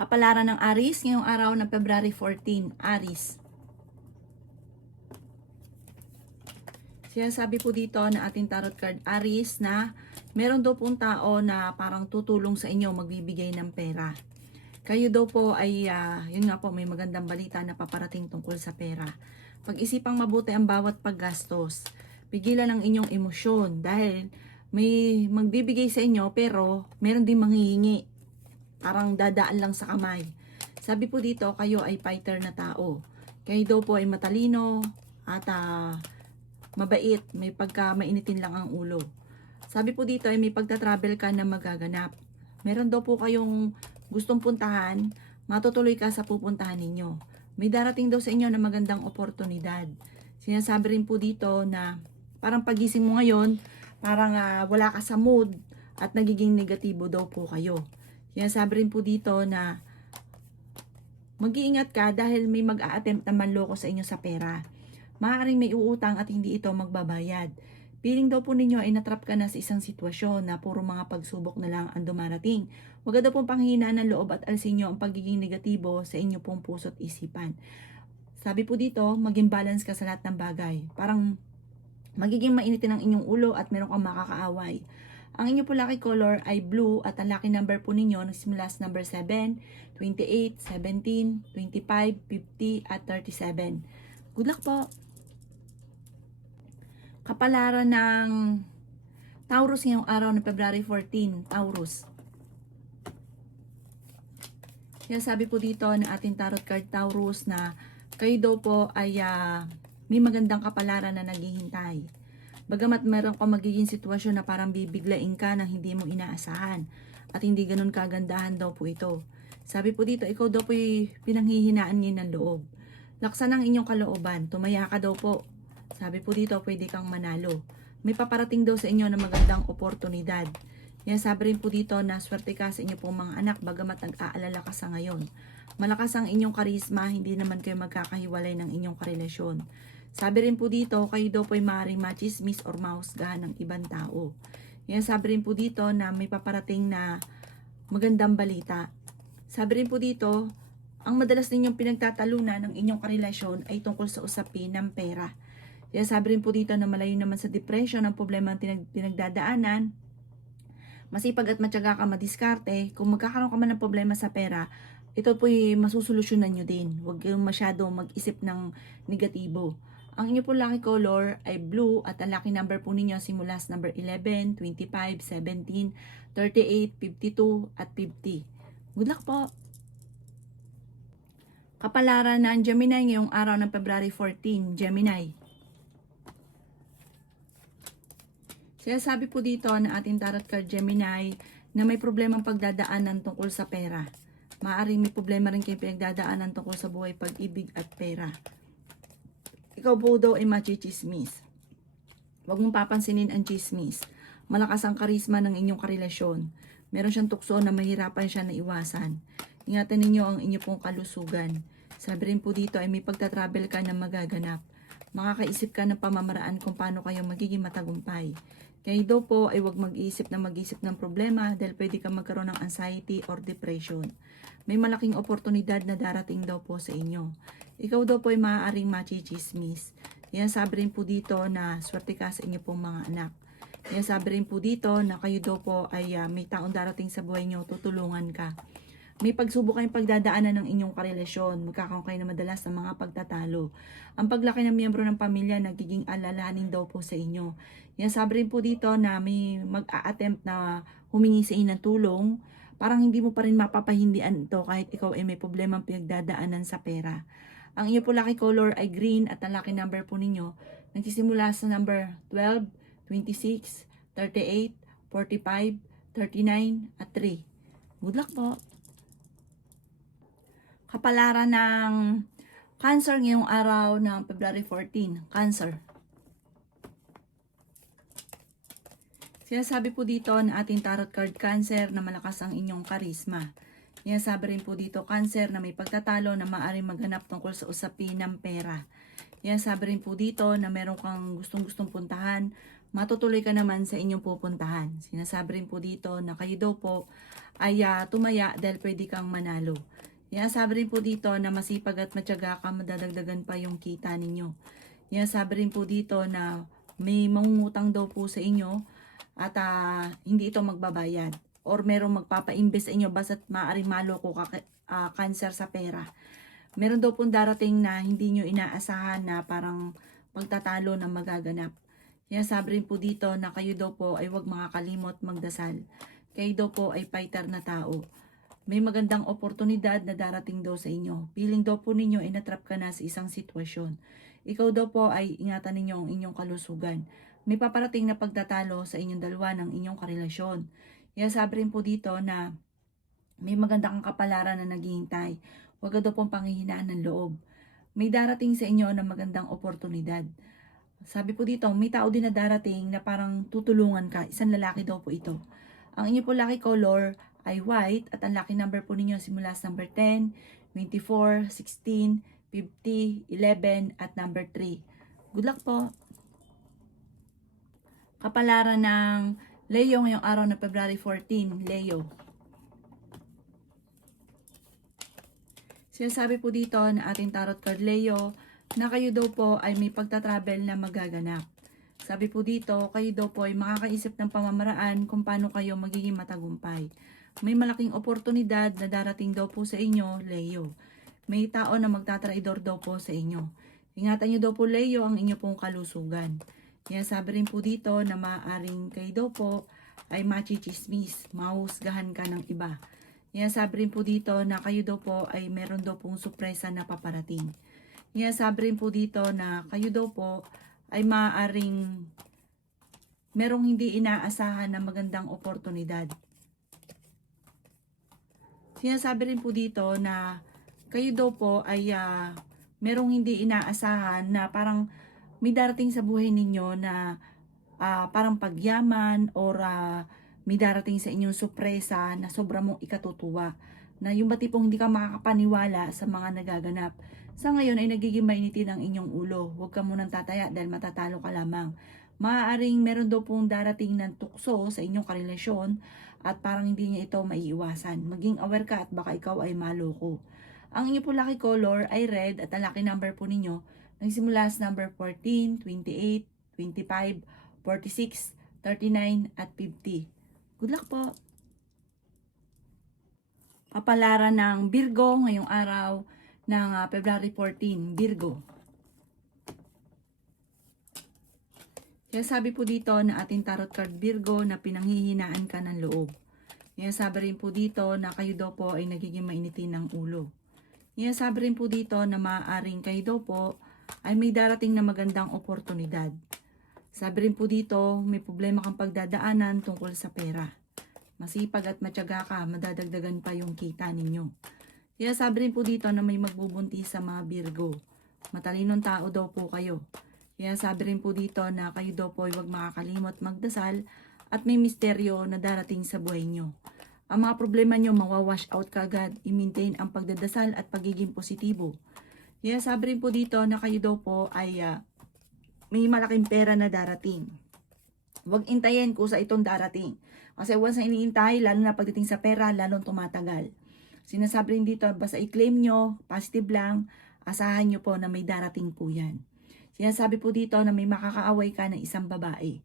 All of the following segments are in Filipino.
Kapalaran ng Aries ngayong araw ng February 14, Aries. Sinasabi po dito na ating tarot card Aries na meron daw pong tao na parang tutulong sa inyo, magbibigay ng pera. Kayo daw po ay, yun nga po, may magandang balita na paparating tungkol sa pera. Pag-isipang mabuti ang bawat paggastos. Pigilan ang inyong emosyon dahil may magbibigay sa inyo pero meron din manghihingi. Parang dadaan lang sa kamay. Sabi po dito, kayo ay fighter na tao. Kayo daw po ay matalino at mabait. May mainitin lang ang ulo. Sabi po dito ay may pagta-travel ka na magaganap. Meron daw po kayong gustong puntahan, matutuloy ka sa pupuntahan ninyo. May darating daw sa inyo na magandang oportunidad. Sinasabi rin po dito na parang pagising mo ngayon, parang wala ka sa mood at nagiging negatibo daw po kayo. Sinasabi rin po dito na mag-iingat ka dahil may mag-a-attempt na manloko sa inyo sa pera. Maaaring may uutang at hindi ito magbabayad. Piling daw po ninyo ay natrap ka na sa isang sitwasyon na puro mga pagsubok na lang ang dumarating. Huwag daw pong panghihina ng loob at alisin nyo ang pagiging negatibo sa inyo pong puso't isipan. Sabi po dito, maging balance ka sa lahat ng bagay. Parang magiging mainitin ang inyong ulo at meron kang makakaaway. Ang inyo po lucky color ay blue at ang lucky number po ninyo nagsimula sa number 7, 28, 17, 25, 50 at 37. Good luck po! Kapalaran ng Taurus ngayong araw ng February 14, Taurus. Kaya sabi po dito ng ating tarot card Taurus na kayo daw po ay may magandang kapalaran na naghihintay. Bagamat meron ka magiging sitwasyon na parang bibiglain ka na hindi mo inaasahan at hindi ganun kagandahan daw po ito. Sabi po dito, ikaw daw po pinanghihinaan niyo ng loob. Laksan ang inyong kalooban, tumaya ka daw po. Sabi po dito, pwede kang manalo. May paparating daw sa inyo na magandang oportunidad. Yan sabi rin po dito na swerte ka sa inyo pong mga anak bagamat nag-aalala ka sa ngayon. Malakas ang inyong karisma, hindi naman kayo magkakahiwalay ng inyong karelasyon. Sabi rin po dito, kayo daw po ay maaaring machismis or mahusgahan ng ibang tao. Yan sabi rin po dito na may paparating na magandang balita. Sabi rin po dito, ang madalas ninyong pinagtatalunan ng inyong karelasyon ay tungkol sa usapin ng pera. Yan sabi rin po dito na malayo naman sa depression ang problema ang pinagdadaanan. Masipag at matyaga ka madiskarte. Kung magkakaroon ka man ng problema sa pera, ito po'y masusolusyonan nyo din. Huwag kayong masyado mag-isip ng negatibo. Ang inyo po lucky color ay blue at ang lucky number po ninyo simula sa number 11, 25, 17, 38, 52 at 50. Good luck po! Kapalaran ng Gemini ngayong araw ng February 14, Gemini. Sinasabi po dito na ating tarot card Gemini na may problemang pagdadaanan tungkol sa pera. Maaaring may problema rin kayong pinagdadaanan tungkol sa buhay, pag-ibig at pera. Ikaw po daw ay machichismis. Huwag mong papansinin ang chismis. Malakas ang karisma ng inyong karelasyon. Meron siyang tukso na mahirapan siya na iwasan. Ingatan ninyo ang inyong pong kalusugan. Sabi rin po dito ay may pagta-travel ka na magaganap. Makakaisip ka ng pamamaraan kung paano kayo magiging matagumpay. Kaya daw po ay huwag mag-iisip ng problema dahil pwede ka magkaroon ng anxiety or depression. May malaking oportunidad na darating daw po sa inyo. Ikaw daw po ay maaaring machichismis. Yan sabi rin po dito na swerte ka sa inyo pong mga anak. Yan sabi rin po dito na kayo daw po ay may taong darating sa buhay nyo, tutulungan ka. May pagsubok kayong pagdadaanan ng inyong karelasyon. Magkakaroon kayo na madalas ng mga pagtatalo. Ang paglaki ng miyembro ng pamilya nagiging alalahanin daw po sa inyo. Yan sabi rin po dito na may mag-a-attempt na humingi sa inyo ng tulong. Parang hindi mo pa rin mapapahindian ito kahit ikaw ay may problemang pinagdadaanan sa pera. Ang iyo po lucky color ay green at ang lucky number po ninyo nagsisimula sa number 12, 26, 38, 45, 39 at 3. Good luck po! Kapalaran ng Cancer ngayong araw ng February 14, Cancer. Sinasabi po dito na ating tarot card Cancer na malakas ang inyong karisma. Sinasabi rin po dito Cancer na may pagtatalo na maaaring maghanap tungkol sa usapin ng pera. Sinasabi rin po dito na meron kang gustong-gustong puntahan, matutuloy ka naman sa inyong pupuntahan. Sinasabi rin po dito na kayo daw po ay tumaya dahil pwede kang manalo. Sinasabi rin po dito na masipag at matyaga ka, madadagdagan pa yung kita ninyo. Sinasabi rin po dito na may mangungutang daw po sa inyo at hindi ito magbabayad. Or merong magpapa-invest sa inyo basta't maaaring maloko ka, cancer sa pera. Meron daw pong darating na hindi nyo inaasahan na parang pagtatalo na magaganap. Sabi rin po dito na kayo daw po ay huwag makakalimot magdasal. Kayo daw po ay fighter na tao. May magandang oportunidad na darating daw sa inyo. Feeling daw po ninyo ay natrap ka na sa isang sitwasyon. Ikaw daw po ay ingatan ninyo ang inyong kalusugan. May paparating na pagtatalo sa inyong dalawa ng inyong karelasyon. Sabi rin po dito na may magandang kapalaran na naghihintay. Huwag daw pong panghihinaan ng loob. May darating sa inyo na magandang oportunidad. Sabi po dito, may tao din na darating na parang tutulungan ka. Isang lalaki daw po ito. Ang inyo po lucky color ay white at ang lucky number po ninyo simula sa number 10, 24, 16, 50, 11 at number 3. Good luck po! Kapalaran ng Leo ngayong araw na February 14, Leo. Sinasabi po dito na ating tarot card Leo na kayo daw po ay may pagta-travel na magaganap. Sabi po dito, kayo daw po ay makakaisip ng pamamaraan kung paano kayo magiging matagumpay. May malaking oportunidad na darating daw po sa inyo, Leo. May tao na magtatraidor daw po sa inyo. Ingatan nyo daw po, Leo, ang inyo pong kalusugan. Sabi rin po dito na maaaring kayo daw po ay machichismis, mahusgahan ka ng iba. Sabi rin po dito na kayo daw po ay meron daw pong surpresa na paparating. Sabi rin po dito na kayo daw po ay maaaring merong hindi inaasahan na magandang oportunidad. Sinasabi rin po dito na kayo daw po ay merong hindi inaasahan na parang may darating sa buhay ninyo na parang pagyaman or may darating sa inyong sorpresa na sobra mong ikatutuwa. Na yung ba tipong hindi ka makakapaniwala sa mga nagaganap. Sa ngayon ay nagiging mainitin ang inyong ulo. Huwag ka munang tataya dahil matatalo ka lamang. Maaaring meron daw pong darating ng tukso sa inyong karelasyon at parang hindi niya ito maiiwasan. Maging aware ka at baka ikaw ay maloko. Ang inyo po lucky color ay red at ang lucky number po ninyo nagsimula sa number 14, 28, 25, 46, 39 at 50. Good luck po! Kapalaran ng Virgo ngayong araw ng February 14, Virgo. Kaya sabi po dito na ating tarot card Virgo na pinanghihinaan ka ng loob. Kaya sabi rin po dito na kayo daw po ay nagiging mainitin ng ulo. Kaya sabi rin po dito na maaaring kayo daw po ay may darating na magandang oportunidad. Sabi rin po dito may problema kang pagdadaanan tungkol sa pera. Masipag at matyaga ka, madadagdagan pa yung kita ninyo. Kaya sabi rin po dito na may magbubuntis sa mga Virgo. Matalinong tao daw po kayo. Kaya sabi rin po dito na kayo daw po ay huwag makakalimot magdasal at may misteryo na darating sa buhay nyo. Ang mga problema nyo mawawash out kagad, i-maintain ang pagdadasal at pagiging positibo. Kaya sabi rin po dito na kayo daw po ay may malaking pera na darating. Huwag intayin kung sa itong darating. Kasi once na iniintay, lalo na pagdating sa pera, lalong tumatagal. Sinasabi rin dito, basta i-claim nyo, positive lang, asahan nyo po na may darating po yan. Sinasabi po dito na may makakaaway ka ng isang babae.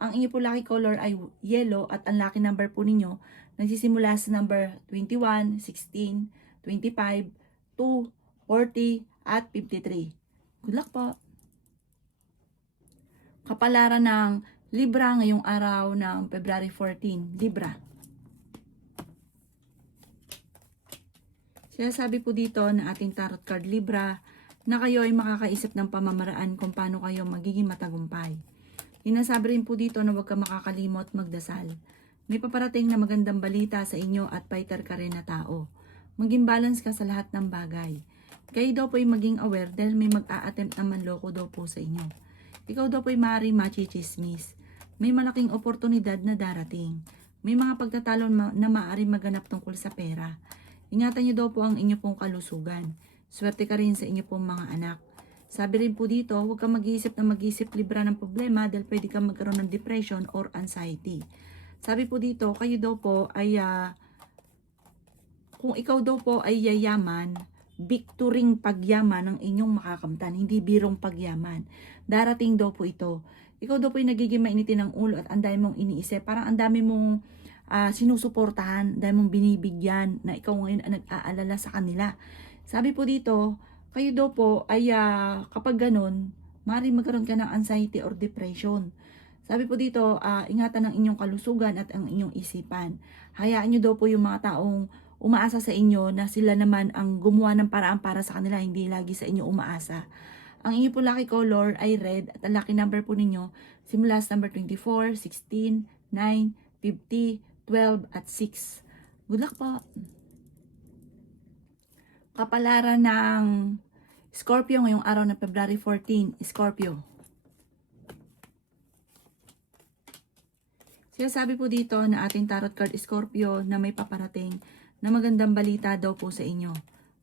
Ang inyo po lucky color ay yellow at ang lucky number po ninyo nagsisimula sa number 21, 16, 25, 2, 40 at 53. Good luck po! Kapalaran ng Libra ngayong araw ng February 14, Libra. Sinasabi po dito na ating tarot card Libra na kayo ay makakaisip ng pamamaraan kung paano kayo magiging matagumpay. Sinasabi rin po dito na huwag ka makakalimot magdasal. May paparating na magandang balita sa inyo at fighter ka rin na tao. Maging balance ka sa lahat ng bagay. Kayo daw po ay maging aware dahil may mag-a-attempt na manloko daw po sa inyo. Ikaw daw po ay maaaring machichismis. May malaking oportunidad na darating. May mga pagtatalo na maaaring maganap tungkol sa pera. Ingatan niyo daw po ang inyo pong kalusugan. Swerte ka rin sa inyo pong mga anak. Sabi rin po dito, huwag kang mag-iisip libra ng problema dahil pwede kang magkaroon ng depression or anxiety. Sabi po dito, kayo daw po ay, kung ikaw daw po ay yayaman, victoring pagyaman ang inyong makakamtan, hindi birong pagyaman. Darating daw po ito. Ikaw daw po ay nagiging mainitin ng ulo at ang dami mong iniisip. Parang ang dami mong sinusuportahan, dahil mong binibigyan na ikaw ngayon ang nag-aalala sa kanila. Sabi po dito, kayo daw po ay kapag ganun, maaaring magkaroon ka ng anxiety or depression. Sabi po dito, ingatan ang inyong kalusugan at ang inyong isipan. Hayaan nyo daw po yung mga taong umaasa sa inyo na sila naman ang gumawa ng paraan para sa kanila, hindi lagi sa inyo umaasa. Ang inyo po lucky color ay red at ang lucky number po ninyo simula sa number 24, 16, 9, 50, 12 at 6. Good luck po. Kapalaran ng Scorpio ngayong araw ng February 14, Scorpio. Sinasabi po dito na ating tarot card Scorpio na may paparating na magandang balita daw po sa inyo.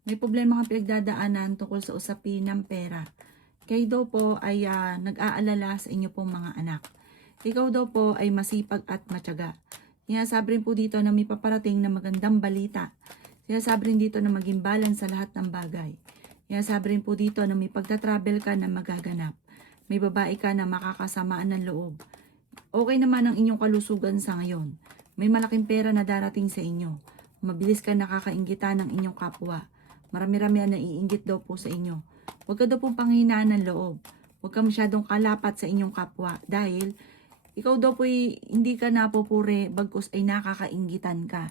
May problema kang pinagdadaanan tungkol sa usapin ng pera. Kayo daw po ay nag-aalala sa inyo pong mga anak. Ikaw daw po ay masipag at matyaga. Sinasabi rin po dito na may paparating na magandang balita. Sinasabi rin dito na maging balance sa lahat ng bagay. Sinasabi rin po dito na may pagta-travel ka na magaganap. May babae ka na makakasamaan ng loob. Okay naman ang inyong kalusugan sa ngayon. May malaking pera na darating sa inyo. Mabilis ka nakakainggitan ng inyong kapwa. Marami-rami ang naiinggit daw po sa inyo. Huwag ka daw pong panghinaan ng loob. Huwag ka masyadong kalapat sa inyong kapwa dahil ikaw daw po hindi ka napupuri bagkus ay nakakainggitan ka.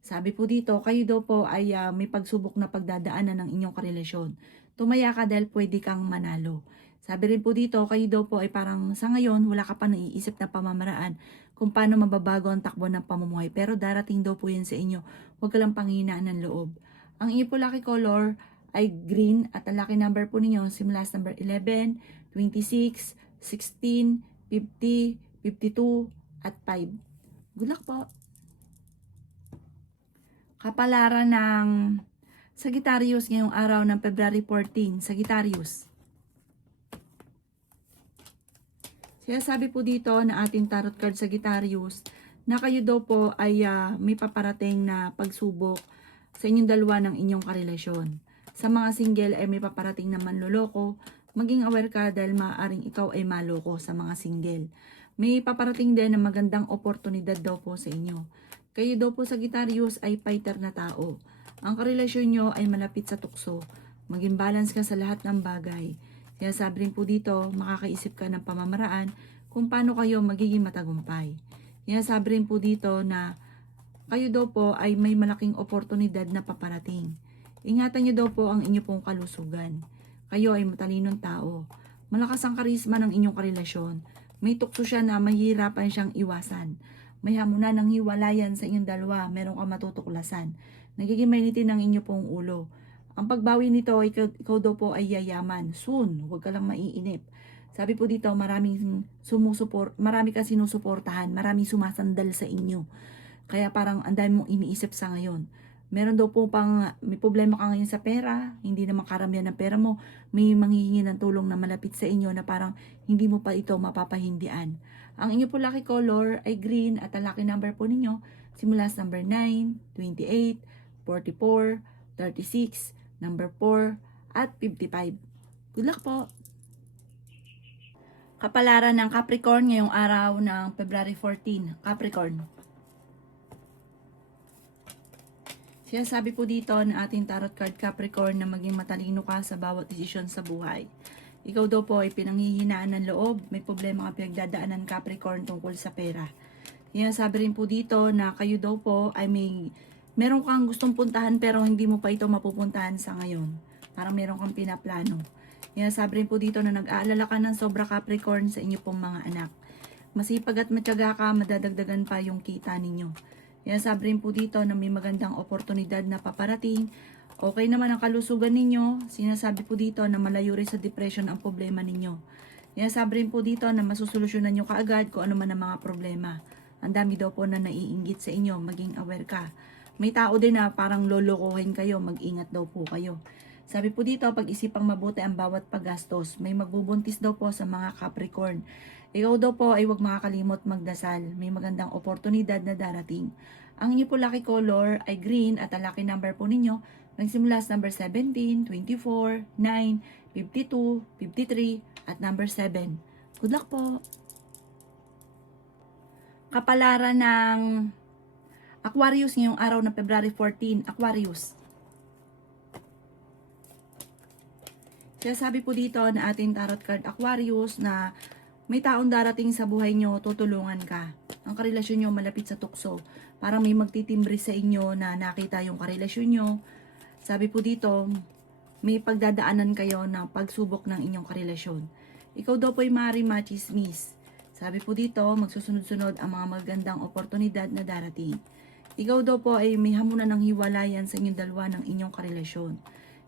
Sabi po dito, kayo daw po ay may pagsubok na pagdadaanan ng inyong karelasyon. Tumaya ka dahil pwede kang manalo. Sabi rin po dito, kayo daw po ay parang sa ngayon wala ka pa naiisip na pamamaraan kung paano mababago ang takbo ng pamumuhay. Pero darating daw po yan sa inyo. Huwag ka lang panghinaan ng loob. Ang inyo po lucky color ay green at ang lucky number po ninyo simula sa number 11, 26, 16, 50, 52 at 5. Good luck po. Kapalaran ng Sagittarius ngayong araw ng February 14, Sagittarius. Sinasabi po dito na ating tarot card Sagittarius na kayo daw po ay may paparating na pagsubok sa inyong dalawa ng inyong karelasyon. Sa mga single ay may paparating na manloloko, maging aware ka dahil maaaring ikaw ay maloko sa mga single. May paparating din na magandang oportunidad daw po sa inyo. Kayo daw po Sagittarius ay fighter na tao. Ang karelasyon nyo ay malapit sa tukso. Maging balance ka sa lahat ng bagay. Sinasabi rin po dito, makakaisip ka ng pamamaraan kung paano kayo magiging matagumpay. Sinasabi rin po dito na kayo daw po ay may malaking oportunidad na paparating. Ingatan nyo daw po ang inyo pong kalusugan. Kayo ay matalinong tao. Malakas ang karisma ng inyong karelasyon. May tukso siya na mahihirapan siyang iwasan. May hamunan ng hiwalayan sa inyong dalawa, meron kang matutuklasan. Nagiging mainitin ang inyo pong ulo. Ang pagbawi nito, ikaw daw po ay yayaman. Soon, huwag ka lang maiinip. Sabi po dito, marami kang sinusuportahan, maraming sumasandal sa inyo. Kaya parang ang dami mong iniisip sa ngayon. Meron daw po may problema ka ngayon sa pera, hindi naman karamihan ng pera mo, may manghihingi ng tulong na malapit sa inyo na parang hindi mo pa ito mapapahindian. Ang inyo po lucky color ay green at ang lucky number po ninyo simula sa number 9, 28, 44, 36, number 4, at 55. Good luck po! Kapalaran ng Capricorn ngayong araw ng February 14, Capricorn. Sinasabi po dito na ating tarot card Capricorn na maging matalino ka sa bawat desisyon sa buhay. Ikaw daw po ay pinanghihinaan ng loob, may problema ka pinagdadaanan Capricorn tungkol sa pera. Sinasabi rin po dito na kayo daw po ay meron kang gustong puntahan pero hindi mo pa ito mapupuntahan sa ngayon. Parang meron kang pinaplano. Sinasabi rin po dito na nag-aalala ka ng sobra Capricorn sa inyo pong mga anak. Masipag at matyaga ka, madadagdagan pa yung kita ninyo. Sinasabi rin po dito na may magandang oportunidad na paparating. Okay naman ang kalusugan ninyo. Sinasabi po dito na malayo rin sa depression ang problema ninyo. Sinasabi rin po dito na masusolusyonan nyo kaagad kung ano man ang mga problema. Ang dami daw po na naiinggit sa inyo, maging aware ka. May tao din na parang lolokohin kayo, mag-ingat daw po kayo. Sabi po dito, pag-isipang mabuti ang bawat paggastos. May magbubuntis daw po sa mga Capricorn. Ikaw daw po ay huwag makakalimot magdasal. May magandang oportunidad na darating. Ang inyo po lucky color ay green at ang lucky number po ninyo nagsimula sa number 17, 24, 9, 52, 53 at number 7. Good luck po! Kapalaran ng Aquarius ngayong araw ng February 14, Aquarius. Kaya sabi po dito na ating tarot card Aquarius na may taong darating sa buhay nyo, tutulungan ka. Ang karelasyon nyo malapit sa tukso. Parang may magtitimbre sa inyo na nakita yung karelasyon nyo. Sabi po dito, may pagdadaanan kayo ng pagsubok ng inyong karelasyon. Ikaw daw po ay maaaring machismis. Sabi po dito, magsusunod-sunod ang mga magandang oportunidad na darating. Ikaw daw po ay may hamunan ng hiwalayan sa inyong dalawa ng inyong karelasyon.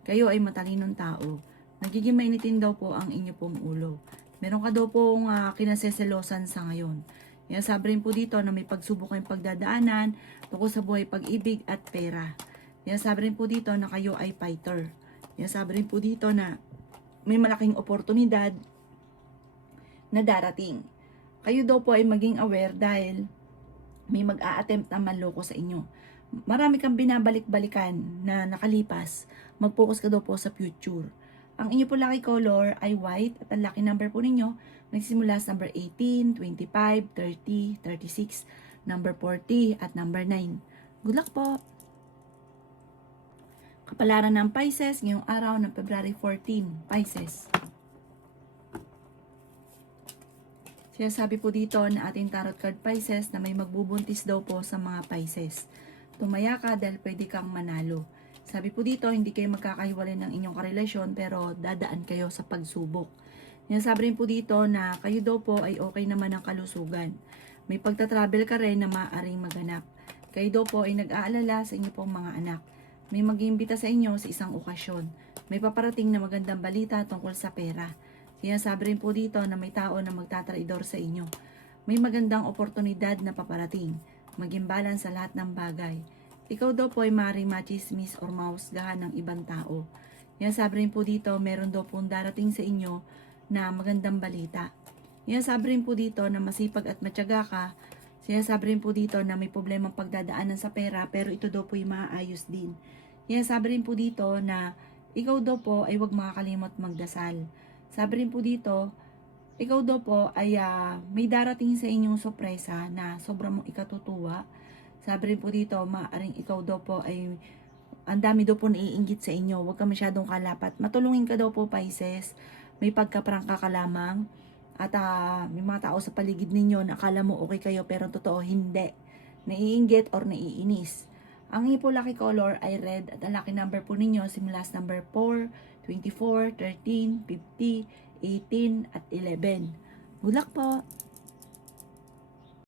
Kayo ay matalinong tao. Nagiging mainitin daw po ang inyo pong ulo. Meron ka daw pong kinaseselosan sa ngayon. Kaya sabi rin po dito na may pagsubok kayong pagdadaanan tungkol sa buhay, pag-ibig at pera. Kaya sabi rin po dito na kayo ay fighter. Kaya sabi rin po dito na may malaking oportunidad na darating. Kayo daw po ay maging aware dahil may mag-a-attempt na manloko sa inyo. Marami kang binabalik-balikan na nakalipas. Mag-focus ka daw po sa future. Ang inyo po lucky color ay white at ang lucky number po ninyo nagsimula sa number 18, 25, 30, 36, number 40 at number 9. Good luck po! Kapalaran ng Pisces ngayong araw ng February 14, Pisces. Kaya sabi po dito na ating tarot card Pisces na may magbubuntis daw po sa mga Pisces. Tumaya ka dahil pwede kang manalo. Sabi po dito, hindi kayo magkakahiwalay ng inyong karelasyon pero dadaan kayo sa pagsubok. Sabi rin po dito na kayo daw po ay okay naman ang kalusugan. May pagta-travel ka rin na maaaring maganap. Kayo daw po ay nag-aalala sa inyo pong mga anak. May mag-iimbita sa inyo sa isang okasyon. May paparating na magandang balita tungkol sa pera. Sabi rin po dito na may tao na magtatraidor sa inyo. May magandang oportunidad na paparating. Maging balance sa lahat ng bagay. Ikaw daw po ay maaaring machismis or mahusgahan ng ibang tao. Sabi rin po dito, meron daw pong darating sa inyo na magandang balita. Sabi rin po dito na masipag at matyaga ka. Sabi rin po dito na may problemang pagdadaanan sa pera pero ito daw po ay maayos din. Sabi rin po dito na ikaw daw po ay huwag makakalimot magdasal. Sabi rin po dito, ikaw daw po ay may darating sa inyong sorpresa na sobrang mong ikatutuwa. Sabi rin po dito, maaaring ikaw daw po ay ang dami daw po naiinggit sa inyo. Huwag ka masyadong kalapat. Matulungin ka daw po, Pisces. May pagkaprangka ka lamang. At may mga tao sa paligid ninyo na akala mo okay kayo pero totoo hindi. Naiinggit or naiinis. Ang inyo po lucky color ay red at ang lucky number po ninyo simula sa number 4, 24, 13, 50, 18 at 11. Good luck po!